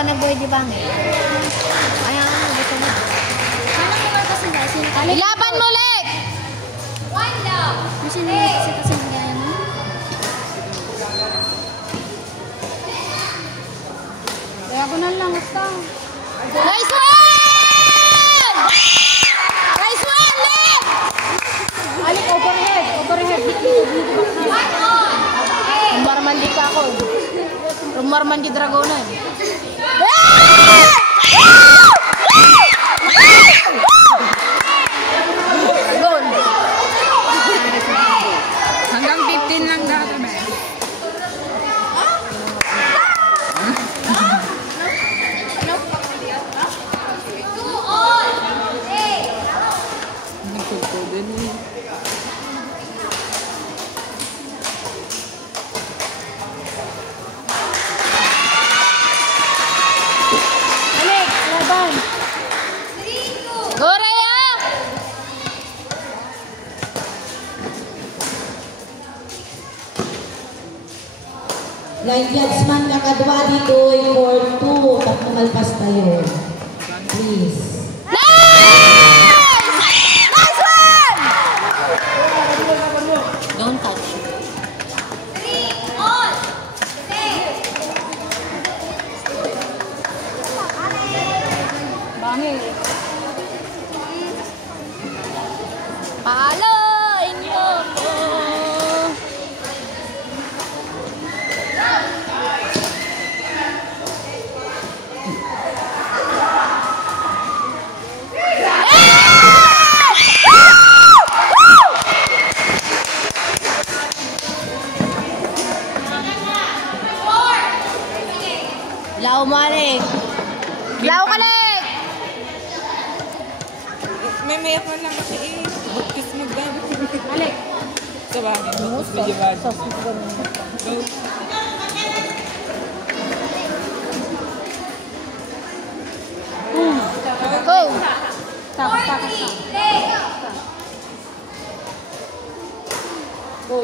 pa nagboy di ba? Ayan, gusto mo. Anong naman kasi guys? Ilaban mo, Lek! Kasi kasi ganyan. Diagonal lang basta. Nice one! Nice one, Lek! Alik, overhead. Rumarman di ka ako. Rumarman di Dragonan. Dragon. Hanggang 15 lang dito, be. Line judgment kakadwa dito ay 4-2. Tak tumalpas tayo. Please. Nice! Nice one! Don't touch. Bangin. Palo! Inyo po! Lao mo, Alek. Lao ka, Alek! May pa lang kasi eh. Buktis mo ba? Alik. Sabagay. Medyo bad. Go. Go! Tapos.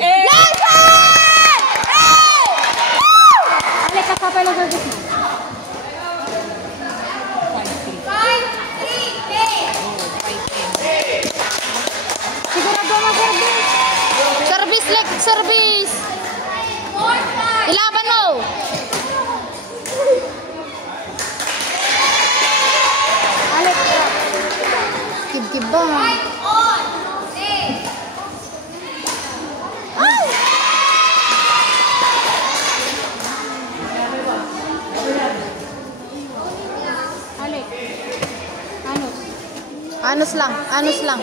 Nice one! Alik, kasapay lang sa gitna. Sigurado mo service. Service, Lek! Service! Ilaban mo! Alik. Kib-kib ba? Alik. Anos. Anos lang, anos lang.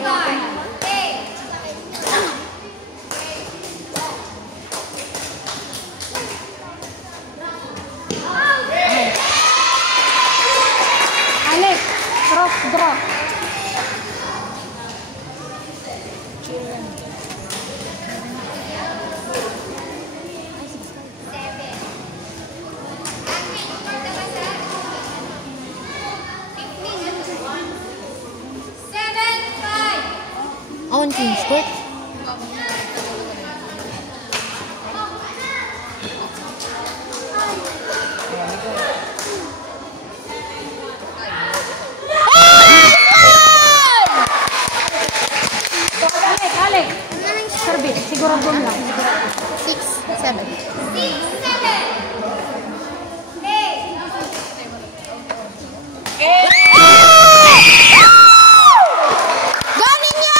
Alik. Cross drop. On change court. Alik. Service. Sigurado lang. 6, 7. Galing niya!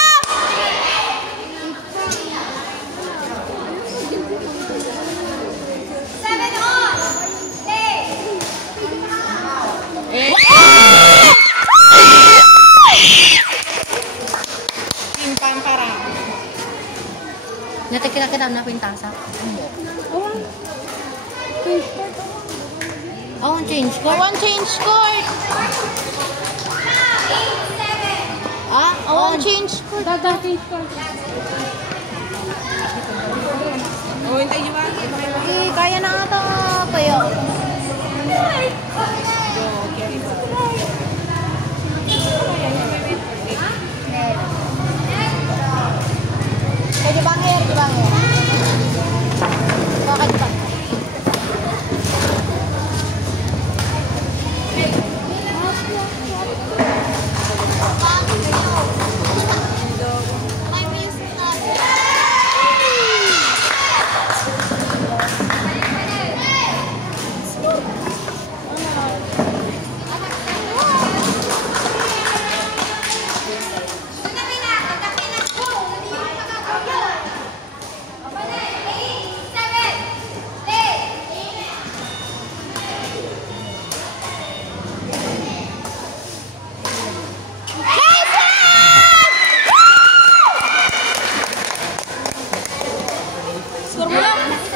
Natikira kita na pintasa. Oh, change court. One change court. Ah, one change court. Dadang change court. Oh, hintay niyo ba? Eh, kaya na ata payo. Di bangir, di bangir. Bakit ba? Score mo lang.